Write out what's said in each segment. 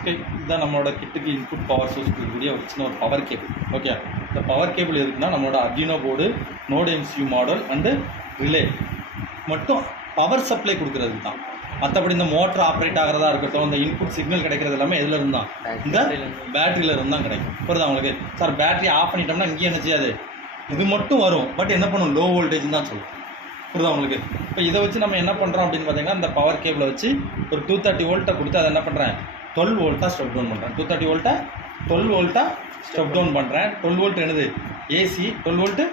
Okay, இதுதான் நம்மளோட கிட்டுக்கு input power source கொடுக்கக்கூடிய ஒரு சின்ன ஒரு பவர் கேபிள். ஓகே, இந்த பவர் கேபிள் எதுக்குன்னா நம்மளோட Arduino board, node MCU model and relay மட்டும் பவர் சப்ளை கொடுக்குறதுக்கு தான். மற்றபடி இந்த மோட்டர் ஆப்ரேட் ஆகிறதா இருக்கட்டும், இந்த இன்புட் சிக்னல் கிடைக்கிறது எல்லாமே எதில் இருந்தால் இந்த பேட்டரியில் இருந்து தான் கிடைக்கும். புரியுதா உங்களுக்கு? சார் பேட்டரி ஆஃப் பண்ணிட்டோம்னா இங்கேயும் என்ன செய்யாது, இது மட்டும் வரும், பட் என்ன பண்ணும், லோ வோல்டேஜ் தான் சொல்லும். புரியுதா உங்களுக்கு? இப்போ இதை வச்சு நம்ம என்ன பண்ணுறோம் அப்படின்னு பார்த்தீங்கன்னா, இந்த பவர் கேபிளை வச்சு ஒரு 230 வோல்ட்டை கொடுத்து அதை என்ன பண்ணுறேன், 12 வோல்ட்டாக ஸ்டெப் டவுன் பண்ணுறேன். 230 வோல்ட்டை 12 வோல்ட்டாக ஸ்டெப் டவுன் பண்ணுறேன். 12 வோல்ட் என்னது, ஏசி, 12 வோல்ட்டு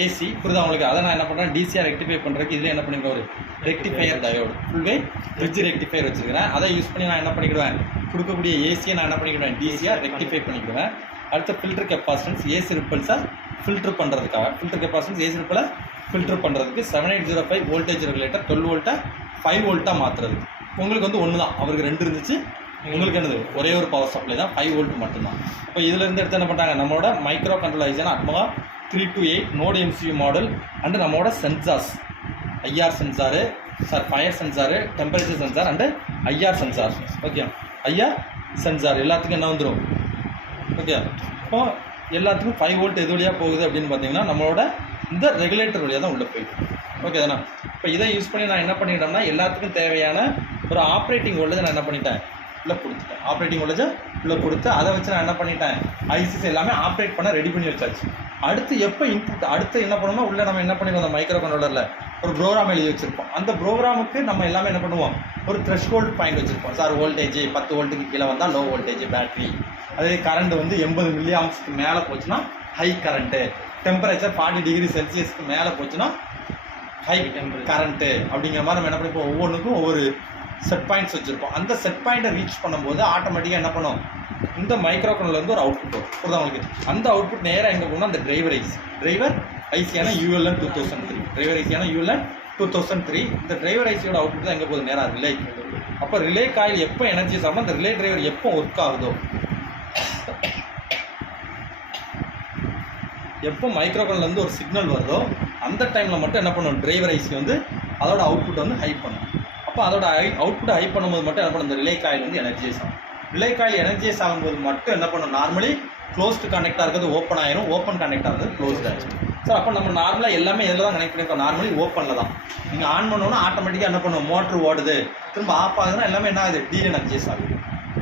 ஏசி. புரியுதா உங்களுக்கு? அதை நான் என்ன பண்ணுறேன், டிசியாக ரெக்டிஃபை பண்ணுறதுக்கு இதில் என்ன பண்ணிக்கிறேன், ஒரு rectifier diode, full wave fridge rectifier வச்சுருக்கிறேன். அதை யூஸ் பண்ணி நான் என்ன பண்ணிக்கிடுவேன், கொடுக்கக்கூடிய ஏசியை நான் என்ன பண்ணிக்கிடுவேன், டிசியாக ரெக்டிஃபை பண்ணிக்கிடுவேன். அடுத்து ஃபில்டர் கெப்பாசிட்டன்ஸ், ஏசி ரிப்பல்ஸை ஃபில்டர் பண்ணுறதுக்காக, ஃபில்டர் கெப்பாசிட்டன்ஸ் ஏசி ரிப்பலை ஃபில்டர் பண்ணுறதுக்கு 7805 வோல்டேஜ் ரெகுலேட்டர் 12 வோல்ட்டை 5 வோல்ட்டாக மாற்றுறது. உங்களுக்கு வந்து ஒன்று தான், அவருக்கு 2 இருந்துச்சு, உங்களுக்கு என்னது ஒரே ஒரு பவர் சப்ளை தான், 5 வோல்ட் மட்டும்தான். இப்போ இதிலேருந்து எடுத்து என்ன பண்ணுறாங்க, நம்மளோட மைக்ரோ கண்ட்ரோல் ஐசான ATmega 328 node MCU model and நம்மளோட sensors, IR sensor, fire sensor, temperature sensor and IR sensor. Okay, IR sensor எல்லாத்துக்கும் என்ன வந்துடும். ஓகே, இப்போ எல்லாத்துக்கும் 5 வோல்ட் எது வழியாக போகுது அப்படின்னு பார்த்தீங்கன்னா நம்மளோட இந்த ரெகுலேட்டர் வழியாக தான் உள்ளே போயிடும். ஓகே தானே? இப்போ இதை யூஸ் பண்ணி நான் என்ன பண்ணிட்டோம்னா, எல்லாத்துக்கும் தேவையான ஒரு ஆப்ரேட்டிங் வோல்டேஜ் நான் என்ன பண்ணிட்டேன், உள்ளே கொடுத்துட்டேன். ஆப்ரேட்டிங் வோல்டேஜை உள்ளே கொடுத்து அதை வச்சு நான் என்ன பண்ணிட்டேன், ஐசிஸ் எல்லாமே ஆப்ரேட் பண்ண ரெடி பண்ணி வச்சாச்சு. அடுத்து எப்போ இன்புட், அடுத்து என்ன பண்ணணும்னா, உள்ளே நம்ம என்ன பண்ணிடுவோம், அந்த மைக்ரோ கண்ட்ரோலரில் ஒரு ப்ரோக்ராம் எழுதி வச்சுருப்போம். அந்த ப்ரோக்ராமுக்கு நம்ம எல்லாமே என்ன பண்ணுவோம், ஒரு த்ரெஷ்ஹோல்டு பாயிண்ட் வச்சுருப்போம். சார் வோல்டேஜ் 10 வோல்ட்டுக்கு கீழே வந்தால் லோ வோல்டேஜ் பேட்டரி, அதே கரண்ட் வந்து 80 மில்லி ஆம்ஸ்க்கு மேலே போச்சுன்னா ஹை கரண்ட்டு, டெம்பரேச்சர் 40 டிகிரி செல்சியஸ்க்கு மேலே போச்சுன்னா ஹை கரண்ட்டு அப்படிங்கிற மாதிரி நம்ம என்ன பண்ணிப்போம், ஒவ்வொன்றுக்கும் ஒவ்வொரு செட் பாயிண்ட்ஸ் வச்சுருப்போம். அந்த செட் பாயிண்ட்டை ரீச் பண்ணும்போது ஆட்டோமேட்டிக்காக என்ன பண்ணும், இந்த மைக்ரோ கண்ட்ரோலருந்து ஒரு அவுட்புட் வரும். புரியுதா உங்களுக்கு? அந்த அவுட்புட் நேராக எங்கே போகணும், அந்த டிரைவர் ஐசியான ULN 2003, டிரைவர் ஐசியான ULN 2003. இந்த டிரைவர் ஐசியோட அவுட்புட் தான் எங்கே போகுது, நேராக ரிலே. அப்போ ரிலே காயில் எப்போ எனர்ஜி ஆகும், அந்த ரிலே டிரைவர் எப்போ ஒர்க் ஆகுதோ, எப்போ மைக்ரோ கண்ட்ரோலருந்து ஒரு சிக்னல் வருதோ அந்த டைமில் மட்டும் என்ன பண்ணும், டிரைவர் ஐசி வந்து அதோட அவுட்புட் வந்து ஹை பண்ணும். அப்போ அதோட அவுட்புட் ஹை பண்ணும்போது மட்டும் என்ன பண்ணும், இந்த ரிலே காயில் வந்து எனர்ஜைஸ் ஆகும். ரிலே காயில் எனர்ஜைஸ் ஆகும்போது மட்டும் என்ன பண்ணும், நார்மலி க்ளோஸ்டு கனெக்டாக இருக்கிறது ஓப்பன் ஆயிரும், ஓப்பன் கனெக்டாக இருக்கிறது க்ளோஸ்ட் ஆயிடும். சார் அப்போ நம்ம நார்மலாக எல்லாமே எதில் தான் கனெக்ட் பண்ணியிருக்கோம், நார்மலி ஓப்பனில் தான். நீங்கள் ஆன் பண்ணோன்னா ஆட்டோமேட்டிக்காக என்ன பண்ணும், மோட்ரு ஓடுது, திரும்ப ஆஃப் ஆகுதுன்னா எல்லாமே என்ன ஆகுது, டீஎனர்ஜைஸ் ஆகுது.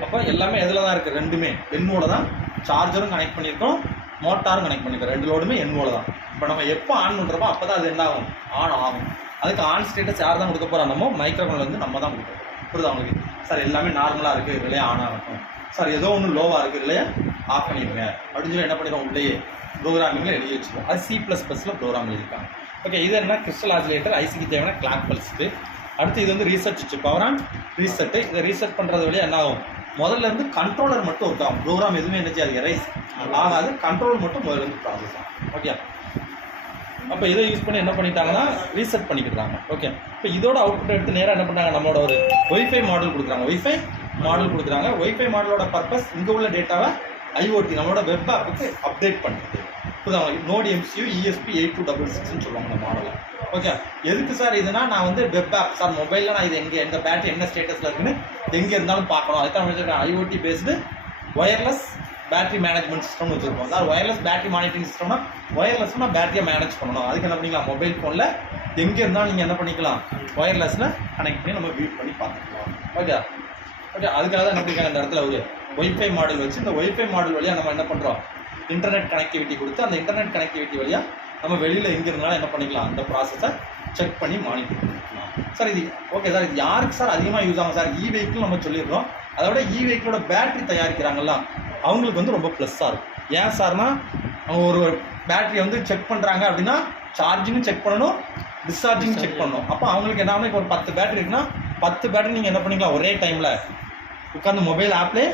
அப்போ எல்லாமே எதில் தான் இருக்குது, ரெண்டுமே எண்ணோட தான். சார்ஜரும் கனெக்ட் பண்ணியிருக்கோம், மோட்டாரும் கனெக்ட் பண்ணிக்கிறோம், 2 லோடுமே எண்ணோட தான். இப்போ நம்ம எப்போ ஆன் பண்ணுறப்போ அப்போ தான் அது என்ன ஆகும், ஆன் ஆகும். அதுக்கு ஆன் ஸ்டேட்டஸ் யார் தான் கொடுக்க போகிறோம், நம்ம மைக்ரோ கண்ட்ரோலர் வந்து நம்ம தான் கொடுக்க போகிறோம். புரியுதா உங்களுக்கு? சார் எல்லாமே நார்மலாக இருக்குது, ரிலே ஆன் ஆகட்டும், சார் ஏதோ ஒன்று லோவாக இருக்குது, ரிலே ஆஃப் பண்ணிடுங்க அப்படின்னு சொல்லி என்ன பண்ணிடுவோம், உள்ளேயே ப்ரோக்ராமிங்கில் எழுதி வச்சுப்போம். அது C++ல் ப்ரோக்ராம் எழுதியிருக்காங்க. ஓகே, இது என்ன, கிறிஸ்டல் ஆசிலேட்டர், ஐசிக்கு தேவையான கிளாக் பல்ஸுக்கு. அடுத்து இது வந்து ரீசெட் சுவிட்ச், பவர் ஆன் ரீசெட்டு. இதை ரீசெட் பண்ணுறது வழியாக என்ன ஆகும், முதல்ல இருந்து கண்ட்ரோலர் மட்டும் ஒர்க் ஆகும், ப்ரோக்ராம் எதுவுமே என்ன செய்யாது, எரைஸ் ஆகாது, கண்ட்ரோலர் மட்டும் முதல்ல இருந்து ப்ராசஸ் ஆகும். ஓகே, அப்போ இதை யூஸ் பண்ணி என்ன பண்ணிட்டாங்கன்னா ரீசெட் பண்ணிக்கிட்டாங்க. ஓகே, இப்போ இதோட அவுட்புட் எடுத்து நேராக என்ன பண்ணுறாங்க, நம்மளோட ஒரு ஒய்ஃபை மாடல் கொடுக்குறாங்க. ஒய்ஃபை மாடலோட பர்பஸ் இங்கே உள்ள டேட்டாவை ஐஓடி நம்மளோட வெப் ஆப்புக்கு அப்டேட் பண்ணுறது. இப்போ நோடு எம்சியூ ESP8266 சொல்லுவாங்க அந்த மாடலை. ஓகே, எதுக்கு சார் இதுனா, நான் வந்து வெப் ஆப், சார் மொபைலில் நான் இது எங்கே, எந்த பேட்டரி என்ன ஸ்டேட்டஸில் இருக்குன்னு எங்கே இருந்தாலும் பார்க்கணும், அதுதான் வச்சுருக்கேன். IoT based wireless battery management சிஸ்டம்னு வச்சுருக்கோம். சார் ஒயர்லெஸ் பேட்டரி மானிட்டரிங் சிஸ்டம்னா ஒயர்லெஸ்னா பேட்டரியை மேனேஜ் பண்ணணும், அதுக்கு என்ன பண்ணிக்கலாம், மொபைல் ஃபோனில் எங்கே இருந்தாலும் நீங்கள் என்ன பண்ணிக்கலாம், ஒயர்லெஸில் கனெக்ட் பண்ணி நம்ம வியூ பண்ணி பார்த்துக்கலாம். ஓகே, அதுக்காக தான் என்ன பண்ணிக்கலாம், இந்த இடத்துல ஒரு ஒய்ஃபை மாடல் வச்சு, இந்த ஒய்ஃபை மாடல் வழியாக நம்ம என்ன பண்ணுறோம், இன்டர்நெட் கனெக்டிவிட்டி கொடுத்து, அந்த இன்டர்நெட் கனெக்டிவிட்டி வழியாக நம்ம வெளியில் எங்கே இருந்தாலும் என்ன பண்ணிக்கலாம், அந்த ப்ராசஸை செக் பண்ணி மானிட்டர் பண்ணிக்கலாம். சார் இது ஓகே சார், இது யாருக்கு சார் அதிகமாக யூஸ் ஆகும் சார், வெஹிக்கிள் நம்ம சொல்லிடுறோம். அதோட வெஹிக்கிளோட பேட்டரி தயாரிக்கிறாங்கல்ல அவங்களுக்கு வந்து ரொம்ப ப்ளஸ்ஸாக இருக்கும். ஏன் சார்னா, அவங்க ஒரு பேட்டரியை வந்து செக் பண்ணுறாங்க அப்படின்னா சார்ஜிங்கும் செக் பண்ணணும், டிஸ்சார்ஜிங்கும் செக் பண்ணணும். அப்போ அவங்களுக்கு என்ன ஆகும், இப்போ ஒரு 10 பேட்டரி இருக்குன்னா 10 பேட்டரி நீங்கள் என்ன பண்ணிக்கலாம், ஒரே டைமில் உட்காந்து மொபைல் ஆப்லேயே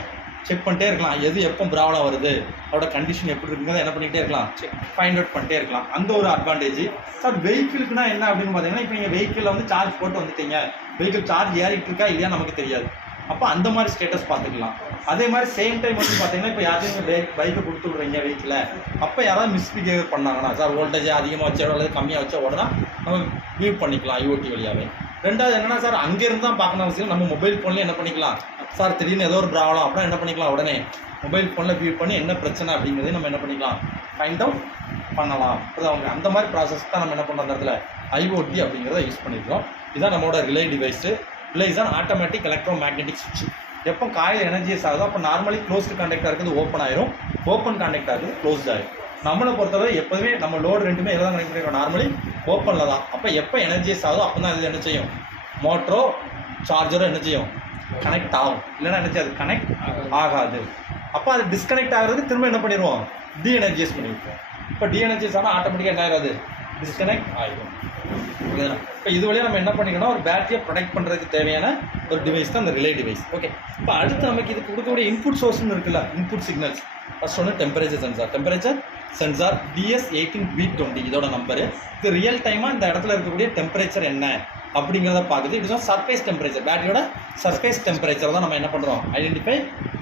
செக் பண்ணிட்டே இருக்கலாம். எது எப்போ ப்ராப்ளம் வருது, அதோட கண்டிஷன் எப்படி இருக்குங்கிறத என்ன பண்ணிகிட்டே இருக்கலாம், ஃபைண்ட் அவுட் பண்ணிட்டே இருக்கலாம். அந்த ஒரு அட்வான்டேஜ். சார் வெஹிக்கிளுக்குனா என்ன அப்படின்னு பார்த்தீங்கன்னா, இப்போ நீங்கள் வெஹிக்கிளில் வந்து சார்ஜ் போட்டு வந்துட்டீங்க, வெஹிக்கிள் சார்ஜ் ஏறிட்டு இருக்கா இல்லையா நமக்கு தெரியாது, அப்போ அந்த மாதிரி ஸ்டேட்டஸ் பார்த்துக்கலாம். அதே மாதிரி சேம் டைம் வந்து பார்த்தீங்கன்னா, இப்போ யாரையும் பைக்கை கொடுத்து விட்றீங்க வெஹிக்கில், அப்போ யாராவது மிஸ்பிஹேவியர் பண்ணாங்கன்னா, சார் வோல்டேஜ் அதிகமாக வச்சோ அல்லது கம்மியாக வச்சோ உடனே நம்ம வியூ பண்ணிக்கலாம் IoT வழியாகவே. ரெண்டாவது என்னன்னா சார், அங்கேருந்து தான் பார்க்கணும் அவசியம், நம்ம மொபைல் ஃபோன்லேயே என்ன பண்ணிக்கலாம், சார் திடீர்னு ஏதோ ஒரு ப்ராப்ளம் அப்படின்னா என்ன பண்ணிக்கலாம், உடனே மொபைல் ஃபோனில் வியூ பண்ணி என்ன பிரச்சனை அப்படிங்கிறதையும் நம்ம என்ன பண்ணிக்கலாம், ஃபைண்ட் அவுட் பண்ணலாம். அவங்க அந்த மாதிரி ப்ராசஸ் தான் நம்ம என்ன பண்ணுறோம், அந்த இடத்துல ஐஓடி அப்படிங்கிறத யூஸ் பண்ணியிருக்கோம். இதுதான் நம்மளோட relay device. Relay is automatic electro magnetic சுவிட்ச். எப்போ காயில் எனர்ஜியஸ் ஆகுதோ அப்போ நார்மலி க்ளோஸ்டு கான்டாக்டாக இருக்குது ஓப்பன் ஆயிரும், ஓப்பன் கான்டாக்டாக இருக்குது க்ளோஸ்ட் ஆயிரும். நம்மளை பொறுத்தவரை எப்போதுமே நம்ம லோடு ரெண்டுமே எதாவது கனெக்ட் பண்ணிருக்கோம், நார்மலி ஓப்பனில் தான். அப்போ எப்போ எனர்ஜியஸ் ஆகுதோ அப்போ தான் இது என்ன செய்யும், மோட்டரோ சார்ஜரோ என்ன செய்யும், கனெக்ட் ஆகும். இல்லைன்னா என்ன செய்யாது, கனெக்ட் ஆகாது. அப்போ அது டிஸ்கனெக்ட் ஆகிறது திரும்ப என்ன பண்ணிடுவோம், டீஎனர்ஜியஸ் பண்ணியிருக்கோம். இப்போ டீஎனர்ஜியஸ் ஆனால் ஆட்டோமேட்டிக்காக என்ன ஆகாது, டிஸ்கனெக்ட் ஆகிடும். இப்போ இது வழியாக நம்ம என்ன பண்ணிக்கணும், ஒரு பேட்டரியை ப்ரொடெக்ட் பண்ணுறதுக்கு தேவையான ஒரு டிவைஸ் தான் அந்த ரிலே டிவைஸ். ஓகே, இப்போ அடுத்து நமக்கு இதுக்கு கொடுக்கக்கூடிய இன்புட் சோர்ஸ்னு இருக்குல்ல, இன்புட் சிக்னல்ஸ். ஃபர்ஸ்ட் ஒன்று temperature sensor. Temperature sensor DS18B20 இதோட நம்பரு. இது ரியல் டைமாக இந்த இடத்துல இருக்கக்கூடிய டெம்பரேச்சர் என்ன அப்படிங்கிறத பார்க்குது. இட் இஸ் சர்ஃபேஸ் டெம்பரேச்சர், பேட்டரியோட சர்ஃபேஸ் டெம்பரேச்சர் தான் நம்ம என்ன பண்ணுறோம், ஐடென்டிஃபை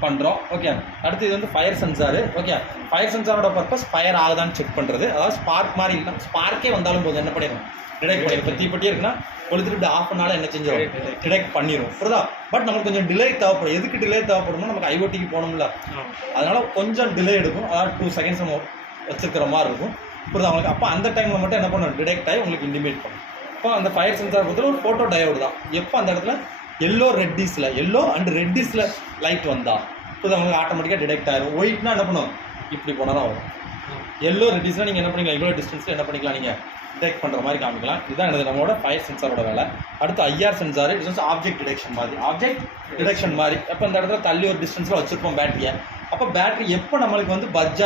பண்ணுறோம். ஓகே, அடுத்து இது வந்து ஃபயர் சென்சாரு. ஓகே, ஃபயர் சென்சாரோட பர்பஸ் ஃபயர் ஆகுதான்னு செக் பண்ணுறது. அதாவது ஸ்பார்க் மாதிரி இல்லை, ஸ்பார்க்கே வந்தாலும் போது என்ன பண்ணிடும், டிடெக்ட் பண்ணிடும். இப்போ தீப்பெட்டியே இருக்குன்னா கொளுத்துட்டு ஆஃப் பண்ணாலும் என்ன செஞ்சிடும், டிடெக்ட் பண்ணிடும். புரியுதா? பட் நமக்கு கொஞ்சம் டிலே தேவைப்படும். எதுக்கு டிலே தேவைப்படுமோ, நமக்கு ஐஓடிக்கு போகணும்ல, அதனால கொஞ்சம் டிலே எடுக்கும். அதாவது 2 செகண்ட்ஸ் நம்ம வச்சுருக்கிற மாதிரி இருக்கும். புரியுதா உங்களுக்கு? அப்போ அந்த டைமில் மட்டும் என்ன பண்ணணும், டிடெக்ட் ஆகி உங்களுக்கு இண்டிமேட் பண்ணும். இப்போ அந்த ஃபயர் சென்சார் பொறுத்தவரை ஒரு ஃபோட்டோ டயோடு தான். எப்போ அந்த இடத்துல எல்லோ அண்ட் ரெட்டிஸில் லைட் வந்தால் இப்போ உங்களுக்கு ஆட்டோமேட்டிக்காக டிடெக்ட் ஆகிடும். ஒயிட்னா என்ன பண்ணும், இப்படி போனால் தான் வரும். எல்லோ ரெட்டிஸ்னால் நீங்கள் என்ன பண்ணிக்கலாம், எவ்வளோ டிஸ்டன்ஸில் என்ன பண்ணிக்கலாம், நீங்கள் டிடெக்ட் பண்ணுற மாதிரி காமிக்கலாம். இதுதான் எனது நம்மளோட ஃபயர் சென்சாரோட வேலை. அடுத்து IR sensor. It is object detection மாதிரி. அப்போ இந்த இடத்துல தள்ளி ஒரு டிஸ்டன்ஸில் வச்சுருப்போம் பேட்டரியை. அப்போ பேட்டரி எப்போ நம்மளுக்கு வந்து பஜ்ஜா